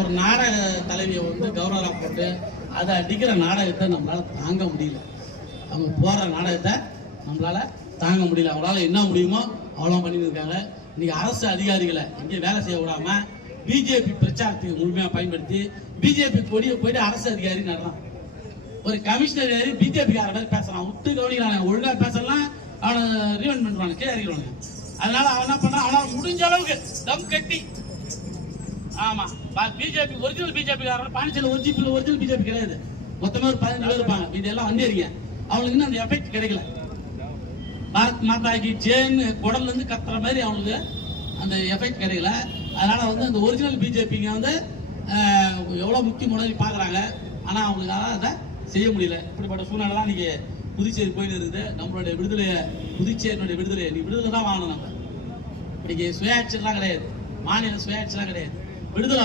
ஒரு நாடக தலைவியை வந்து கௌரவரா போட்டு அதை அடிக்கிற நாடகத்தை நம்மளால தாங்க முடியல. அவங்க போற நாடகத்தை நம்மளால தாங்க முடியல. அவங்களால என்ன முடியுமோ அவ்வளோ பண்ணிட்டு இருக்காங்க. இன்னைக்கு அரசு அதிகாரிகளை இங்கே வேலை செய்ய விடாம பிஜேபி பிரச்சாரத்துக்கு முழுமையாக பயன்படுத்தி பிஜேபி கொடியை போயிட்டு அரசு அதிகாரி நடலாம். ஒரு கமிஷனர் ஏறி பிஜேபி கார மாதிரி பேசலாம், விட்டு கவனிக்கிறாங்க. ஒழுங்கா பேசலாம், அவனை ரீவன் பண்ணுவாங்க, கீழே அறிவாங்க. அதனால அவன் என்ன பண்ணா, அவனால முடிஞ்ச அளவுக்கு தம் கட்டி, ஆமா பிஜேபி ஒரிஜினல் பிஜேபி காரன் பாண்டிச்சேரி ஒரிஜினல் பிஜேபி கிடையாது. மொத்தமே ஒரு 15 பேர் இருப்பாங்க. இதெல்லாம் வந்து இருக்கீங்க, அவங்களுக்கு இன்னும் அந்த எஃபெக்ட் கிடைக்கல. பாரத் மாதாக்கு ஜேன்னு குடல்ல இருந்து கத்துற மாதிரி அவங்களுக்கு அந்த எஃபெக்ட் கிடைக்கல. அதனால வந்து அந்த ஒரிஜினல் பிஜேபிங்க வந்து எவ்வளவு முக்கிய முன்னாடி பாக்குறாங்க. ஆனா அவங்களுக்காக அதை செய்ய முடியல. இப்படிப்பட்ட சூழ்நிலை தான் இன்னைக்கு புதுச்சேரி போயிட்டு இருக்குது. நம்மளுடைய விடுதலையை, புதுச்சேரியினுடைய விடுதலையை நீ விடுதலை தான் வாங்கணும். நம்ம இன்னைக்கு சுயாட்சிலாம் கிடையாது, மாநில சுயாட்சிலாம் கிடையாது, விடுதலை